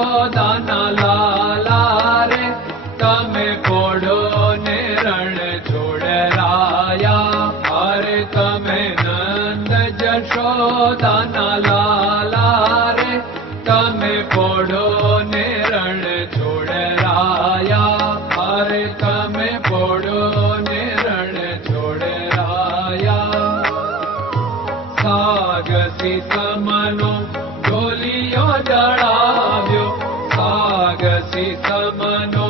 જશોદાના લાલા રે તમે પોડો ને રણ છોડરાયા. અરે તમે નંદ જશોદાના લાલા રે તમે પોડો ને રણ છોડરાયા. અરે તમે પોડો ને રણ છોડરાયા. સાગસી સમનો ઢોલિયો ડળાવ્યો, સાગસી સમનો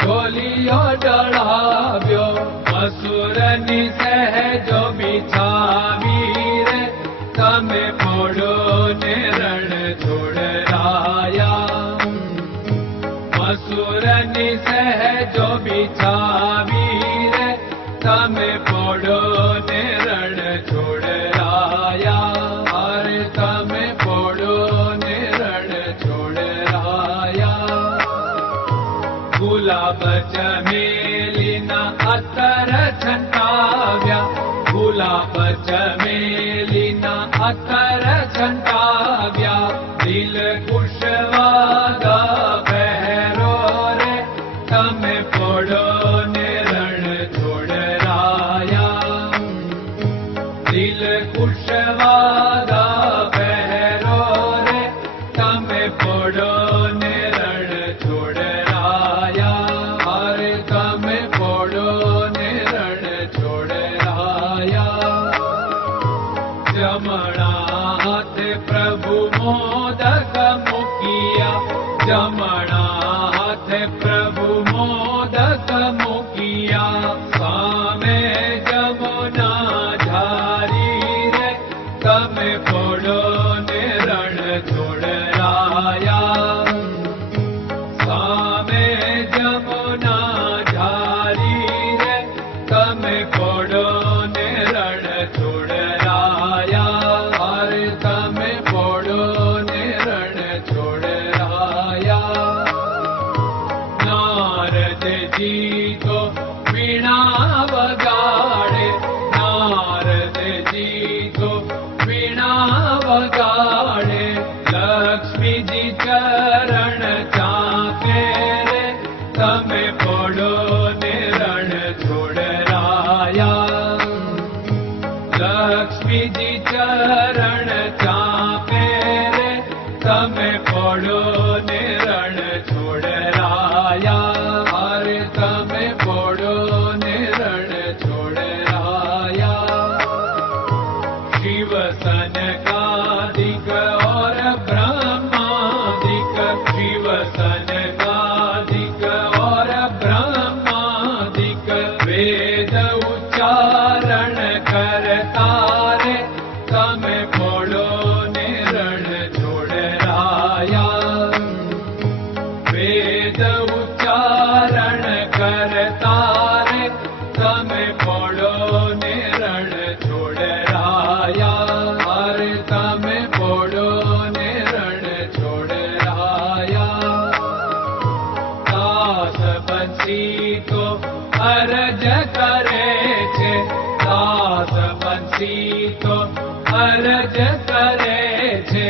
ઢોલિયો ડળાવ્યો. મસૂરની સહેજો બિછાવી રે તમે પોડો ને રણ છોડરાયા. મસૂરની સહેજો બિછાવી રે તમે પોડો ને રણ છોડરાયા. અરે તમે પોડો ને રણ છોડરાયા. ગુલાબ ચમેલીના અત્તર છંટાવ્યા, ગુલાબ ચમેલીના અત્તર છંટાવ્યા. દિલ કુશવાદા પહેરો રે તમે પોડો ને રણ છોડરાયા. દિલ કુશવાદા પહેરો રે તમે પોડો ને રણ છોડરાયા. અરે તમે પોડો ને રણ છોડરાયા. જમણા હાથે પ્રભુ મોદક મૂકિયા, જમણા હાથે પ્રભુ મોદક મૂકિયા. સામે જમુના ઝારી રે તમે પોડો ને રણ છોડરાયા. સામે જમુના ઝારી રે તમે પોડો ને રણ છોડરાયા. અરે તમે પોડો ને રણ છોડરાયા. નારદજી તો વીણા વગાડે, નારદજી તો વીણા વગાડે. લક્ષ્મીજી ચરણ ચાકે રે તમે પોડો ને રણ છોડરાયા. લક્ષ્મીજી ચરણ ચાપે રે તમે પોડો ને રણ છોડરાયા. અરે તમે પોડો ને રણ છોડરાયા. શિવ સનકાદિક और ब्रह्मादिक, शिव सनकादिक और ब्रह्मादिक. वेद उच्चारण करता रे તમે પોડો ને રણ છોડરાયા. વેદ ઉચ્ચારણ કરતા રે તમે પોડો ને રણ છોડરાયા. અરે તમે પોડો ને રણ છોડરાયા. દાસ બંસી તો અરજ કરે છે, દાસ બંસી તો અરજ કરે છે.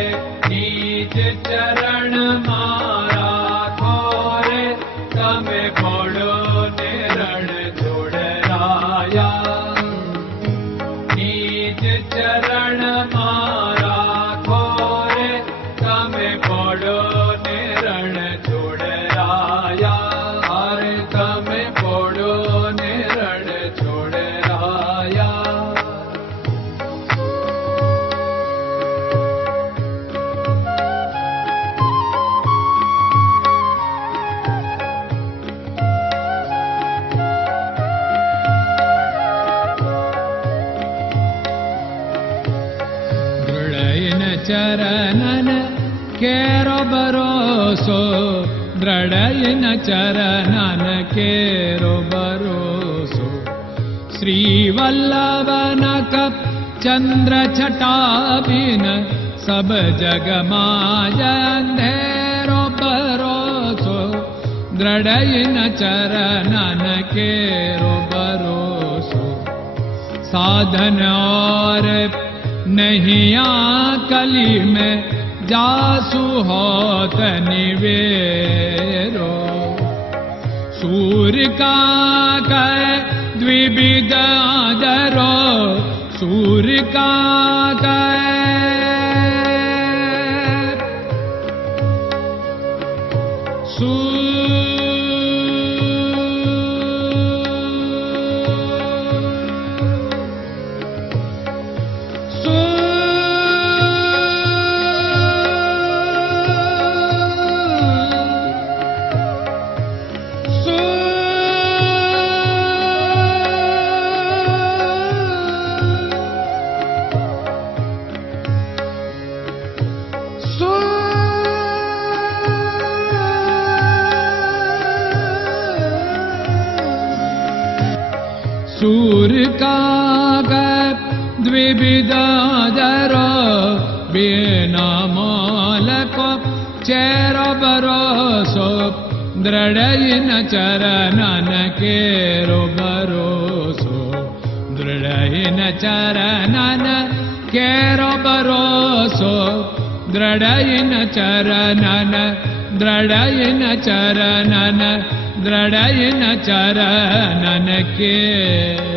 નીચ ચરણ મારા ખોરે તમે પોડો ને રણ છોડરાયા. નીચ ચરણ મારા ખોરે તમે પોડો ને રણ છોડરાયા. અરે તમે પોડો ને રણ છોડરાયા. ચરણન કેરો ભરોસો, દ્રઢયન ચરણન કેરો ભરોસો. શ્રી વલ્લભન કપ ચંદ્ર છટાબિન સબ જગમાં અંધેરો ભરોસો. દ્રઢયન ચરણન કેરો ભરોસો. साधन और नहीं कली में जासु होत निवेरो। सूर्य का कै द्विविध आदरो, सूर्य का सूर्य का द्विविधादरो, बिना मोल को चेर भरोसो, दृढ़ चरणन केरो भरोसो, दृढ़ चरणन केरो भरोसो, दृढ़ चरणन, दृढ़ चरणन, दृढ़ चरणन के।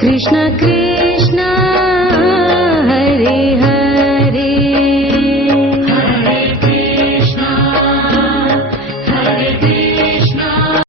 Krishna Krishna